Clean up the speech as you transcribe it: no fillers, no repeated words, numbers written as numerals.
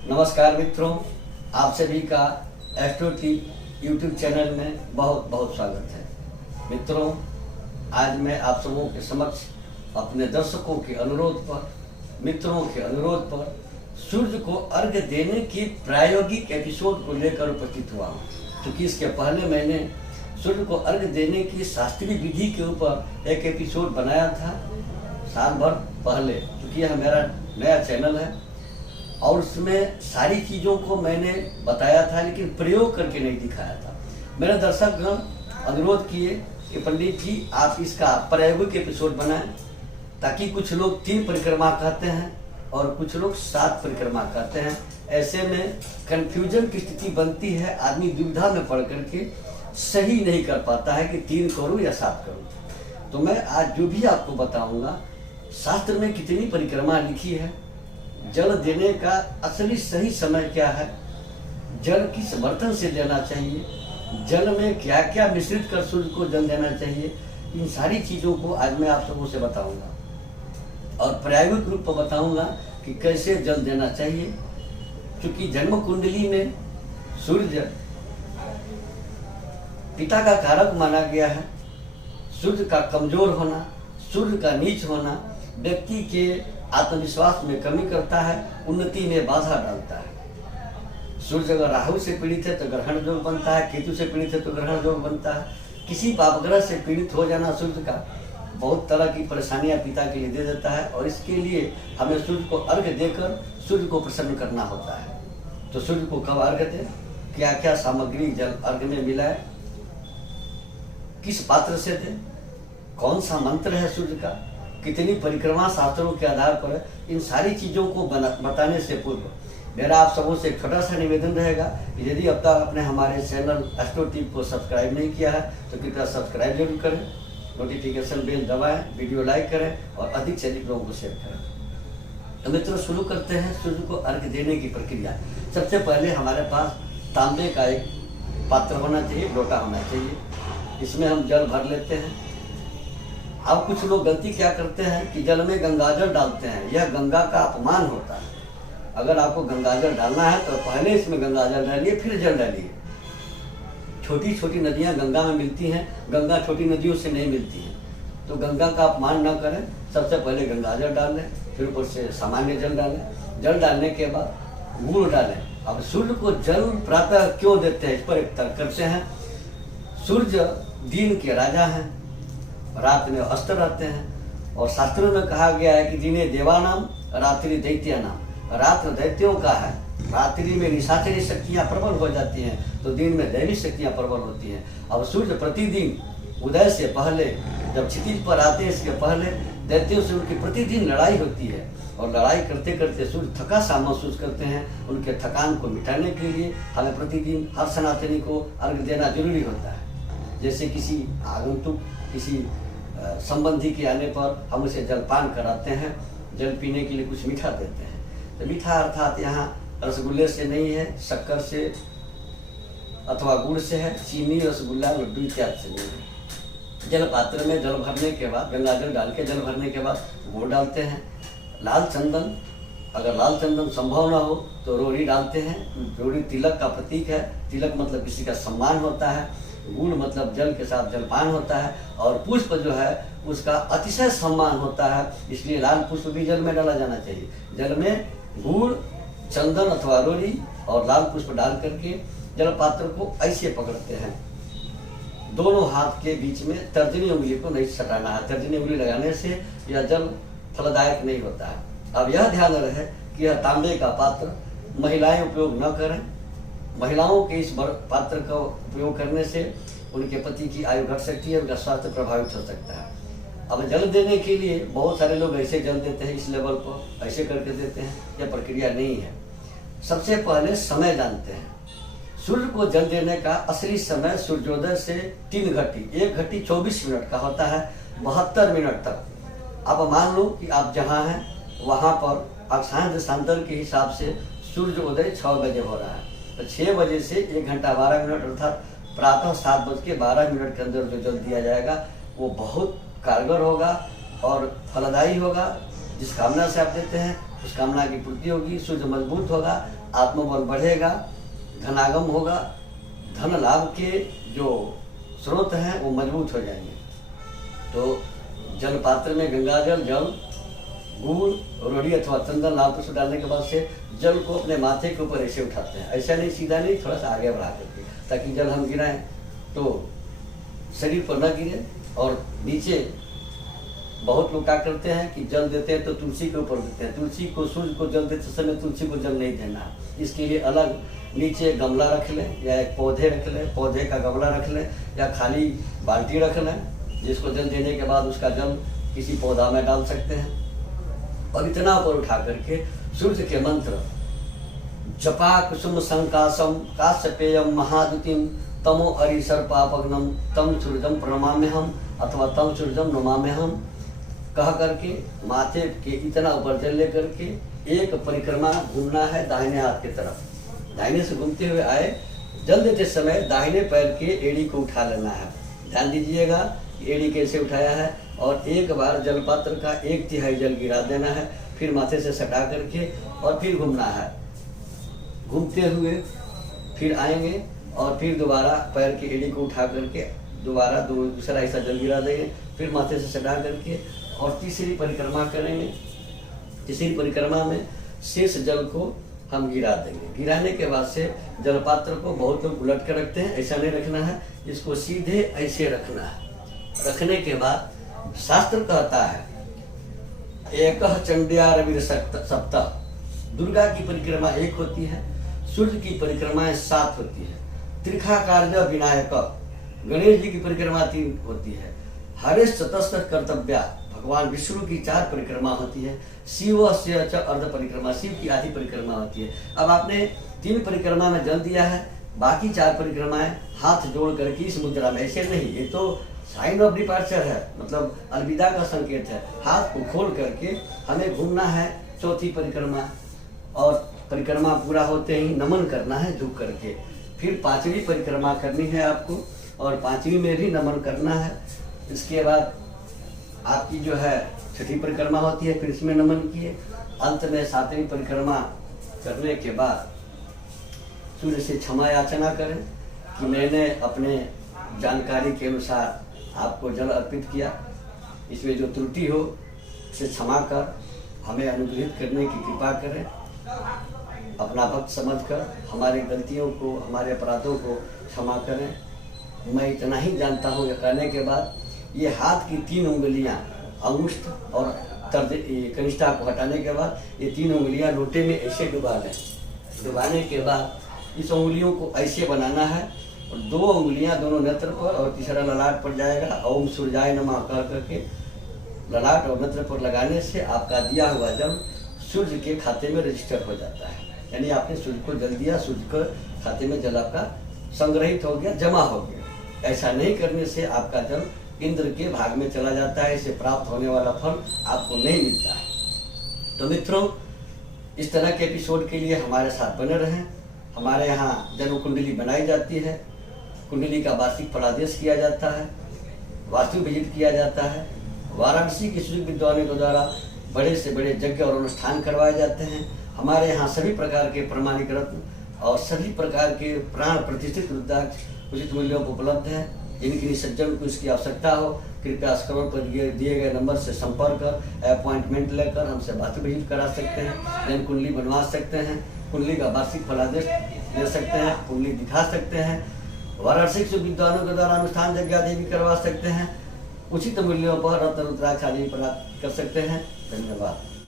नमस्कार मित्रों, आप सभी का एस्ट्रो टिप यूट्यूब चैनल में बहुत बहुत स्वागत है। मित्रों, आज मैं आप सबों के समक्ष अपने दर्शकों के अनुरोध पर, मित्रों के अनुरोध पर सूर्य को अर्घ्य देने की प्रायोगिक एपिसोड को लेकर उपस्थित हुआ हूँ। क्योंकि इसके पहले मैंने सूर्य को अर्घ्य देने की शास्त्रीय विधि के ऊपर एक एपिसोड बनाया था साल भर पहले, क्योंकि यह मेरा नया चैनल है और उसमें सारी चीज़ों को मैंने बताया था, लेकिन प्रयोग करके नहीं दिखाया था। मेरे दर्शकगण अनुरोध किए कि पंडित जी आप इसका प्रायोगिक एपिसोड बनाएं, ताकि कुछ लोग 3 परिक्रमा कहते हैं और कुछ लोग 7 परिक्रमा कहते हैं। ऐसे में कन्फ्यूजन की स्थिति बनती है, आदमी दुविधा में पड़ करके सही नहीं कर पाता है कि 3 करूँ या 7 करूँ। तो मैं आज जो भी आपको बताऊंगा, शास्त्र में कितनी परिक्रमा लिखी है, जल देने का असली सही समय क्या है, जल किस बर्तन से लेना चाहिए, जल में क्या क्या मिश्रित कर सूर्य को जल देना चाहिए, इन सारी चीज़ों को आज मैं आप सबों से बताऊंगा और प्रायोगिक रूप पर बताऊंगा कि कैसे जल देना चाहिए। क्योंकि जन्म कुंडली में सूर्य पिता का कारक माना गया है। सूर्य का कमजोर होना, सूर्य का नीच होना व्यक्ति के आत्मविश्वास में कमी करता है, उन्नति में बाधा डालता है। सूर्य अगर राहु से पीड़ित है तो ग्रहण योग बनता है, केतु से पीड़ित है तो ग्रहण योग बनता है। किसी पापग्रह से पीड़ित हो जाना सूर्य का बहुत तरह की परेशानियां पिता के लिए दे देता है और इसके लिए हमें सूर्य को अर्घ्य देकर सूर्य को प्रसन्न करना होता है। तो सूर्य को कब अर्घ्य दें, क्या क्या सामग्री जल अर्घ्य में मिलाए, किस पात्र से दें, कौन सा मंत्र है सूर्य का, कितनी परिक्रमा शास्त्रों के आधार पर, इन सारी चीज़ों को बताने से पूर्व मेरा आप सबों से एक छोटा सा निवेदन रहेगा कि यदि अब तक आपने हमारे चैनल एस्ट्रो टिप को सब्सक्राइब नहीं किया है तो कृपया सब्सक्राइब जरूर करें, नोटिफिकेशन बेल दबाएं, वीडियो लाइक करें और अधिक से अधिक लोगों को शेयर करें। तो मित्रों, शुरू करते हैं सूर्य को अर्घ्य देने की प्रक्रिया। सबसे पहले हमारे पास तांबे का एक पात्र होना चाहिए, लोटा होना चाहिए। इसमें हम जल भर लेते हैं। अब कुछ लोग गलती क्या करते हैं कि जल में गंगाजल डालते हैं, यह गंगा का अपमान होता है। अगर आपको गंगाजल डालना है तो पहले इसमें गंगाजल डालिए, फिर जल डालिए। छोटी छोटी नदियां गंगा में मिलती हैं, गंगा छोटी नदियों से नहीं मिलती है, तो गंगा का अपमान न करें। सबसे पहले गंगाजल डाल लें, फिर ऊपर से सामान्य जल डालें। जल डालने के बाद गुड़ डालें। अब सूर्य को जल प्रातः क्यों देते हैं, इस पर एक तर्क करते हैं। सूर्य दिन के राजा हैं, रात में अस्त रहते हैं और शास्त्रों में कहा गया है कि दिने देवानाम रात्रि दैत्यानाम। रात्र दैत्यों का है, रात्रि में निशाचरी शक्तियां प्रबल हो जाती हैं तो दिन में दैवी शक्तियां प्रबल होती हैं। अब सूर्य प्रतिदिन उदय से पहले जब क्षितिज पर आते हैं, इसके पहले दैत्यों से उनकी प्रतिदिन लड़ाई होती है और लड़ाई करते करते सूर्य थका सा महसूस करते हैं। उनके थकान को मिटाने के लिए हमें प्रतिदिन हर सनातनी को अर्घ्य देना जरूरी होता है। जैसे किसी आगंतुक, किसी संबंधी के आने पर हम उसे जलपान कराते हैं, जल पीने के लिए कुछ मीठा देते हैं। तो मीठा अर्थात यहाँ रसगुल्ले से नहीं है, शक्कर से अथवा गुड़ से है, चीनी, रसगुल्ला, लड्डू इत्यादि से नहीं है। जल पात्र में जल भरने के बाद, गंगाजल डाल के जल भरने के बाद गुड़ डालते हैं। लाल चंदन, अगर लाल चंदन संभव ना हो तो रोड़ी डालते हैं। रोड़ी तिलक का प्रतीक है, तिलक मतलब किसी का सम्मान होता है, गुड़ मतलब जल के साथ जलपान होता है और पुष्प जो है उसका अतिशय सम्मान होता है, इसलिए लाल पुष्प भी जल में डाला जाना चाहिए। जल में गुड़, चंदन अथवा रोड़ी और लाल पुष्प डाल करके जल पात्र को ऐसे पकड़ते हैं। दोनों हाथ के बीच में तर्जनी उंगली को नहीं सटाना है, तर्जनी उंगली लगाने से यह जल फलदायक नहीं होता है। अब यह ध्यान रहे कि यह तांबे का पात्र महिलाएं उपयोग न करें। महिलाओं के इस पात्र का उपयोग करने से उनके पति की आयु घट सकती है, उनका स्वास्थ्य प्रभावित हो सकता है। अब जल देने के लिए बहुत सारे लोग ऐसे जल देते हैं, इस लेवल पर ऐसे करके देते हैं, यह प्रक्रिया नहीं है। सबसे पहले समय जानते हैं। सूर्य को जल देने का असली समय सूर्योदय से 3 घटी, 1 घटी 24 मिनट का होता है, 72 मिनट तक। अब मान लो कि आप जहाँ हैं वहाँ पर अक्षांश देशांतर के हिसाब से सूर्योदय 6 बजे हो रहा है, तो 6 बजे से 1 घंटा 12 मिनट अर्थात प्रातः 7:12 के अंदर जो जल दिया जाएगा वो बहुत कारगर होगा और फलदायी होगा। जिस कामना से आप देते हैं उस कामना की पूर्ति होगी, सूर्य मजबूत होगा आत्मबल बढ़ेगा, धनागम होगा, धन लाभ के जो स्रोत हैं वो मजबूत हो जाएंगे। तो जल पात्र में गंगा जल, गुड़, रोड़ी अथवा चंदन लाल पुष्प डालने के बाद से जल को अपने माथे के ऊपर ऐसे उठाते हैं, ऐसा नहीं, सीधा नहीं, थोड़ा सा आगे बढ़ा करके, ताकि जल हम गिराएं तो शरीर पर न गिरे। और नीचे बहुत लोग क्या करते हैं कि जल देते हैं तो तुलसी के ऊपर देते हैं। तुलसी को, सूर्य को जल देते समय तुलसी को जल नहीं देना है। इसके लिए अलग नीचे गमला रख लें, या एक पौधे रख लें, पौधे का गमला रख लें, या खाली बाल्टी रख लें, जिसको जल देने के बाद उसका जल किसी पौधा में डाल सकते हैं। और इतना ऊपर उठा करके सूर्य के मंत्र जपा कुसुम संकासम काश्यपेयम महादुतिम तमो अरि सर्पापग्नम तम सूर्यम प्रणमाम्यहम अथवा तम सूर्यम नमाम्यहम कह करके माथे के इतना ऊपर जल लेकर के एक परिक्रमा घूमना है दाहिने हाथ की तरफ। दाहिने से घूमते हुए आए, जल देते समय दाहिने पैर के एड़ी को उठा लेना है। ध्यान दीजिएगा एड़ी कैसे उठाया है। और एक बार जल पात्र का 1/3 जल गिरा देना है, फिर माथे से सटा करके और फिर घूमना है। घूमते हुए फिर आएंगे और फिर दोबारा पैर की एड़ी को उठा करके दोबारा दूसरा हिस्सा जल गिरा देंगे, फिर माथे से सटा करके और तीसरी परिक्रमा करेंगे। तीसरी परिक्रमा में शेष जल को हम गिरा देंगे। गिराने के बाद से जल पात्र को बहुत लोग उलट कर रखते हैं, ऐसा नहीं रखना है, इसको सीधे ऐसे रखना है। रखने के बाद शास्त्र कहता है एक चंडिया रवि सप्ताह। दुर्गा की परिक्रमा 1 होती है, सूर्य की परिक्रमाएं 7 होती है, त्रिखा कार्य विनायक गणेश जी की परिक्रमा 3 होती है, हरेश चतस्थ कर्तव्या भगवान विष्णु की 4 परिक्रमा होती है, शिव से अर्ध परिक्रमा, शिव की आधी परिक्रमा होती है। अब आपने 3 परिक्रमा में जल दिया है, बाकी 4 परिक्रमाएं हाथ जोड़ करके इस मुद्रा में, ऐसे नहीं, ये तो साइन ऑफ डिपार्चर है, मतलब अलविदा का संकेत है। हाथ को खोल करके हमें घूमना है 4थी परिक्रमा, और परिक्रमा पूरा होते ही नमन करना है झुक करके। फिर 5वीं परिक्रमा करनी है आपको, और 5वीं में भी नमन करना है। इसके बाद आपकी जो है 6ठी परिक्रमा होती है, फिर इसमें नमन किए। अंत में 7वीं परिक्रमा करने के बाद सूर्य से क्षमा याचना करें कि मैंने अपने जानकारी के अनुसार आपको जल अर्पित किया, इसमें जो त्रुटि हो उसे क्षमा कर हमें अनुग्रहित करने की कृपा करें। अपना भक्त समझकर हमारी गलतियों को, हमारे अपराधों को क्षमा करें। मैं इतना ही जानता हूँ। यह कहने के बाद ये हाथ की 3 उंगलियां, अंगुष्ठ और कनिष्ठा को हटाने के बाद ये 3 उंगलियां लोटे में ऐसे डुबा लें। डुबाने के बाद इस उंगलियों को ऐसे बनाना है, और 2 उंगलियां दोनों नेत्र पर और तीसरा ललाट पर जाएगा। ओम सूर्याय नमः कह करके ललाट और नेत्र पर लगाने से आपका दिया हुआ जल सूर्य के खाते में रजिस्टर हो जाता है। यानी आपने सूर्य को जल दिया, सूर्य के खाते में जल आपका संग्रहित हो गया, जमा हो गया। ऐसा नहीं करने से आपका जल इंद्र के भाग में चला जाता है, इसे प्राप्त होने वाला फल आपको नहीं मिलता है। तो मित्रों, इस तरह के एपिसोड के लिए हमारे साथ बने रहें। हमारे यहाँ जन्म कुंडली बनाई जाती है, कुंडली का वार्षिक फलादेश किया जाता है, वास्तु विजिट किया जाता है। वाराणसी के सूर्य विद्वानों के द्वारा बड़े से बड़े यज्ञ और अनुष्ठान करवाए जाते हैं। हमारे यहाँ सभी प्रकार के प्रमाणिक रत्न और सभी प्रकार के प्राण प्रतिष्ठित रुद्राक्ष उचित मूल्यों पर उपलब्ध है। जिनकी सज्जन को इसकी आवश्यकता हो, कृपया स्क्रॉल पर दिए गए नंबर से संपर्क कर अपॉइंटमेंट लेकर हमसे वास्तु विजिट करा सकते हैं, जन्म कुंडली बनवा सकते हैं, कुंडली का वार्षिक फलादेश ले सकते हैं, कुंडली दिखा सकते हैं, वाराणसी के विद्वानों के द्वारा अनुष्ठान यज्ञ आदि भी करवा सकते हैं, उचित मूल्यों पर रत्न रुद्राक्ष आदि प्राप्त कर सकते हैं। धन्यवाद।